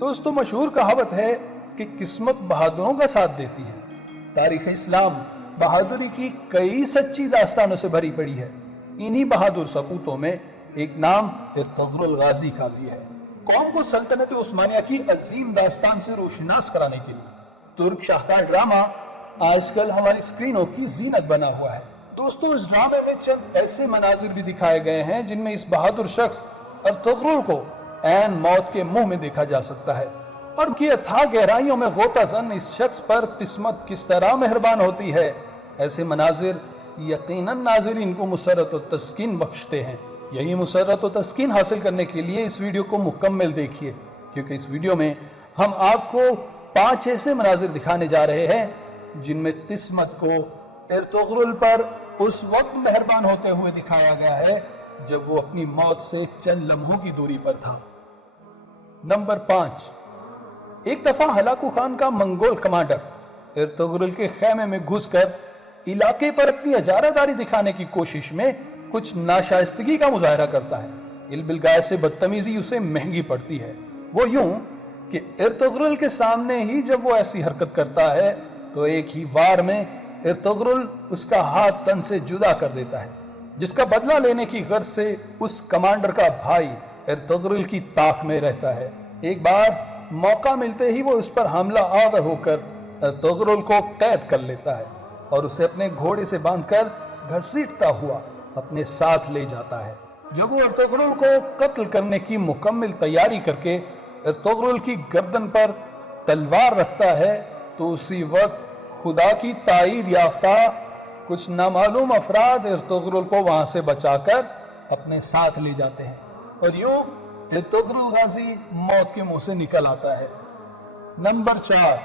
دوستو مشہور کہاوت ہے کہ قسمت بہادروں کا ساتھ دیتی ہے۔ تاریخ اسلام بہادری کی کئی سچی داستانوں سے بھری پڑی ہے۔ انہی بہادر سپوتوں میں ایک نام ارطغرل غازی کا بھی ہے۔ قوم کو سلطنت عثمانیہ کی عظیم داستان سے روشناس کرانے کے لیے ترک شاہکار ڈرامہ آج کل ہماری اسکرینوں کی زینت بنا ہوا ہے۔ دوستو اس ڈرامے میں چند ایسے مناظر بھی دکھائے گئے ہیں جن میں اس بہادر شخص ارطغرل کو عین موت کے منہ میں دیکھا جا سکتا ہے، اور ان کی اتھاہ گہرائیوں میں غوطہ زن اس شخص پر قسمت کس طرح مہربان ہوتی ہے۔ ایسے مناظر یقیناً ناظرین کو مسرت و تسکین بخشتے ہیں۔ یہی مسرت و تسکین حاصل کرنے کے لیے اس ویڈیو کو مکمل دیکھیے، کیونکہ اس ویڈیو میں ہم آپ کو 5 ایسے مناظر دکھانے جا رہے ہیں جن میں قسمت کو ارطغرل پر اس وقت مہربان ہوتے ہوئے دکھایا گیا ہے جب وہ اپنی موت سے چند لمحوں کی دوری پر تھا۔ نمبر 5، ایک دفعہ ہلاکو خان کا منگول کمانڈر ارطغرل کے خیمے میں گھس کر علاقے پر اپنی اجارہ داری دکھانے کی کوشش میں کچھ ناشائستگی کا مظاہرہ کرتا ہے۔ البلگائے سے بدتمیزی اسے مہنگی پڑتی ہے۔ وہ یوں کہ ارطغرل کے سامنے ہی جب وہ ایسی حرکت کرتا ہے تو ایک ہی وار میں ارطغرل اس کا ہاتھ تن سے جدا کر دیتا ہے، جس کا بدلہ لینے کی غرض سے اس کمانڈر کا بھائی ارطغرل کی طاق میں رہتا ہے۔ ایک بار موقع ملتے ہی وہ اس پر حملہ آور ہو کر ارطغرل کو قید کر لیتا ہے اور اسے اپنے گھوڑے سے باندھ کر گھسیٹتا ہوا اپنے ساتھ لے جاتا ہے۔ جب وہ ارطغرل کو قتل کرنے کی مکمل تیاری کر کے ارطغرل کی گردن پر تلوار رکھتا ہے تو اسی وقت خدا کی تائید یافتہ کچھ نامعلوم افراد ارطغرل کو وہاں سے بچا کر اپنے ساتھ لے جاتے ہیں، اور یوں ارطغرل غازی موت کے منہ سے نکل آتا ہے۔ نمبر 4،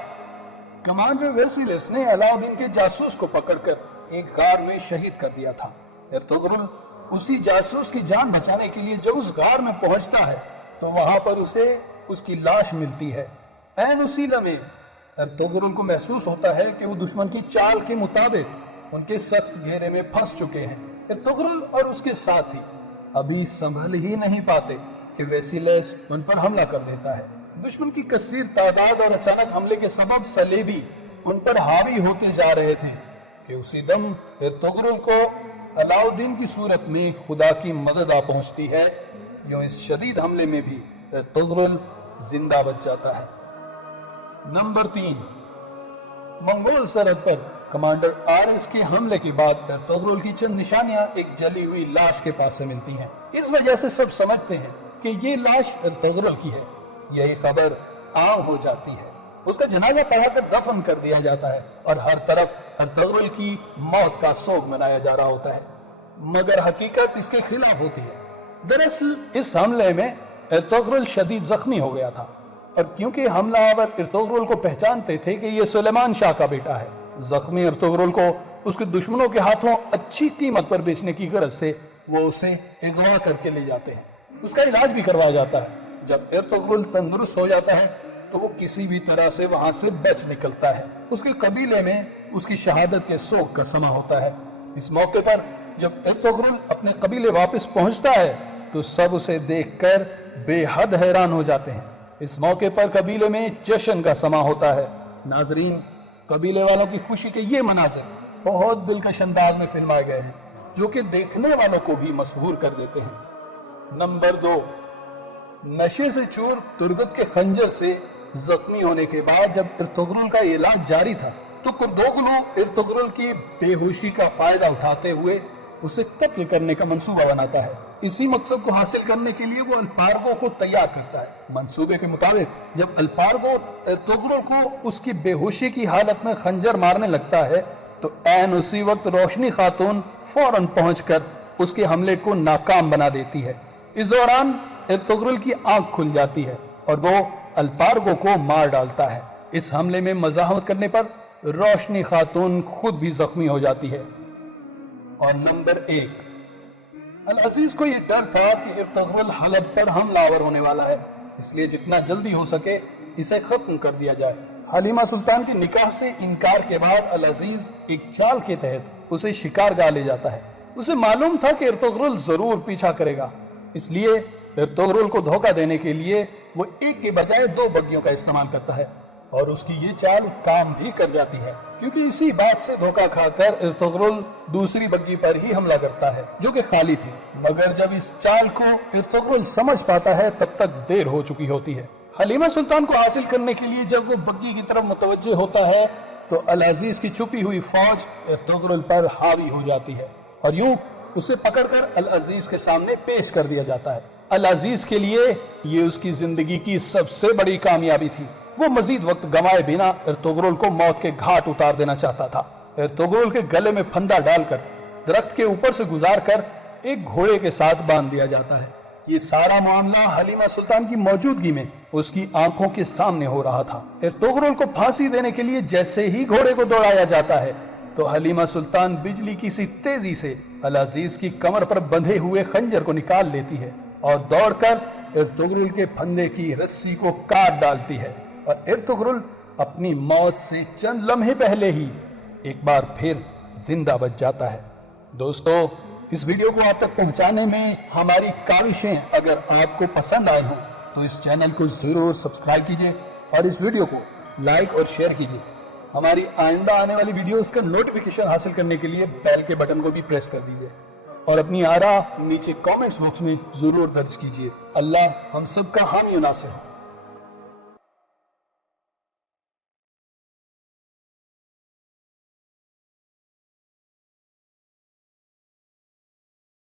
کمانڈر ورسیلس نے علاؤدین کے جاسوس کو پکڑ کر ایک غار میں شہید کر دیا تھا۔ ارطغرل اسی جاسوس کی جان بچانے کے لیے جب اس غار میں پہنچتا ہے تو وہاں پر اسے اس کی لاش ملتی ہے۔ عین اسی لمحے ارطغرل کو محسوس ہوتا ہے کہ وہ دشمن کی چال کے مطابق ان کے سخت گھیرے میں پھنس چکے ہیں۔ ارطغرل اور اس کے ساتھی ابھی سنبھل ہی نہیں پاتے کہ ورسیلس ان پر حملہ کر دیتا ہے۔ دشمن کی کثیر تعداد اور اچانک حملے کے سبب صلیبی ان پر حاوی ہوتے جا رہے تھے کہ اسی دم ارطغرل کو علاؤدین کی صورت میں خدا کی مدد آ پہنچتی ہے۔ یوں اس شدید حملے میں بھی ارطغرل زندہ بچ جاتا ہے۔ نمبر 3، منگول سرحد پر کمانڈر آرس کے حملے کے بعد ارطغرل کی چند نشانیاں ایک جلی ہوئی لاش کے پاس سے ملتی ہیں۔ اس وجہ سے سب سمجھتے ہیں کہ یہ لاش ارطغرل کی ہے۔ یہی خبر عام ہو جاتی ہے، اس کا جنازہ پڑھا کر دفن کر دیا جاتا ہے اور ہر طرف ارطغرل کی موت کا سوگ منایا جا رہا ہوتا ہے، مگر حقیقت اس کے خلاف ہوتی ہے۔ دراصل اس حملے میں ارطغرل شدید زخمی ہو گیا تھا، اور کیونکہ حملہ آور ارطغرل کو پہچانتے تھے کہ یہ سلیمان شاہ کا بیٹا ہے، زخمی ارطغرل کو اس کے دشمنوں کے ہاتھوں اچھی قیمت پر بیچنے کی غرض سے وہ اسے اغوا کر کے لے جاتے ہیں۔ اس کا علاج بھی کروایا جاتا ہے۔ جب ارطغرل تندرست ہو جاتا ہے تو وہ کسی بھی طرح سے وہاں سے بچ نکلتا ہے۔ اس کے قبیلے میں اس کی شہادت کے سوگ کا سما ہوتا ہے۔ اس موقع پر جب ارطغرل اپنے قبیلے واپس پہنچتا ہے تو سب اسے دیکھ کر بے حد حیران ہو جاتے ہیں۔ اس موقع پر قبیلے میں جشن کا سما ہوتا ہے۔ ناظرین، قبیلے والوں کی خوشی کے یہ مناظر بہت دلکش انداز میں فلمائے گئے ہیں جو کہ دیکھنے والوں کو بھی مسحور کر دیتے ہیں۔ نمبر 2، نشے سے چور ترگت کے خنجر سے زخمی ہونے کے بعد جب ارطغرل کا علاج جاری تھا تو کردوغلو ارطغرل کی بے ہوشی کا فائدہ اٹھاتے ہوئے اسے قتل کرنے کا منصوبہ بناتا ہے۔ اسی مقصد کو حاصل کرنے کے لیے وہ الپارگو کو تیار کرتا ہے۔ منصوبے کے مطابق جب الپارگو ارطغرل کو اس کی بے ہوشی کی حالت میں خنجر مارنے لگتا ہے تو عین اسی وقت روشنی خاتون فوراً پہنچ کر اس کے حملے کو ناکام بنا دیتی ہے۔ اس دوران ارطغرل کی آنکھ کھل جاتی ہے اور وہ الپارگو کو مار ڈالتا ہے۔ اس حملے میں مزاحمت کرنے پر روشنی خاتون خود بھی زخمی ہو جاتی ہے۔ اور نمبر 1، العزیز کو یہ ڈر تھا کہ ارطغرل حلب پر حملہ آور ہونے والا ہے، اس لیے جتنا جلدی ہو سکے اسے ختم کر دیا جائے۔ حلیمہ سلطان کے نکاح سے انکار کے بعد العزیز ایک چال کے تحت اسے شکار گاہ لے جاتا ہے۔ اسے معلوم تھا کہ ارطغرل ضرور پیچھا کرے گا، اس لیے ارطغرل کو دھوکہ دینے کے لیے وہ ایک کے بجائے 2 بگیوں کا استعمال کرتا ہے، اور اس کی یہ چال کام بھی کر جاتی ہے، کیونکہ اسی بات سے دھوکہ کھا کر ارطغرل دوسری بگی پر ہی حملہ کرتا ہے جو کہ خالی تھی، مگر جب اس چال کو ارطغرل سمجھ پاتا ہے تب تک دیر ہو چکی ہوتی ہے۔ حلیمہ سلطان کو حاصل کرنے کے لیے جب وہ بگی کی طرف متوجہ ہوتا ہے تو العزیز کی چھپی ہوئی فوج ارطغرل پر حاوی ہو جاتی ہے، اور یوں اسے پکڑ کر العزیز کے سامنے پیش کر دیا جاتا ہے۔ العزیز کے لیے یہ اس کی زندگی کی سب سے بڑی کامیابی تھی۔ وہ مزید وقت گنوائے بنا ارطغرل کو موت کے گھاٹ اتار دینا چاہتا تھا۔ ارطغرل کے گلے میں پھندا ڈال کر درخت کے اوپر سے گزار کر ایک گھوڑے کے ساتھ باندھ دیا جاتا ہے۔ یہ سارا معاملہ حلیمہ سلطان کی موجودگی میں اس کی آنکھوں کے سامنے ہو رہا تھا۔ ارطغرل کو پھانسی دینے کے لیے جیسے ہی گھوڑے کو دوڑایا جاتا ہے تو حلیمہ سلطان بجلی کی سی تیزی سے العزیز کی کمر پر بندھے ہوئے خنجر کو نکال لیتی ہے اور دوڑ کر ارطغرل کے پھندے کی رسی کو کاٹ ڈالتی ہے، اور ارطغرل اپنی موت سے چند لمحے پہلے ہی ایک بار پھر زندہ بچ جاتا ہے۔ دوستو، اس ویڈیو کو آپ تک پہنچانے میں ہماری کاوشیں اگر آپ کو پسند آئے ہوں تو اس چینل کو ضرور سبسکرائب کیجئے اور اس ویڈیو کو لائک اور شیئر کیجئے۔ ہماری آئندہ آنے والی ویڈیوز کا نوٹیفیکیشن حاصل کرنے کے لیے بیل کے بٹن کو بھی پریس کر دیجئے، اور اپنی آراء نیچے کامنٹس باکس میں ضرور درج کیجئے۔ اللہ ہم سب کا حامی و ناصر ہو۔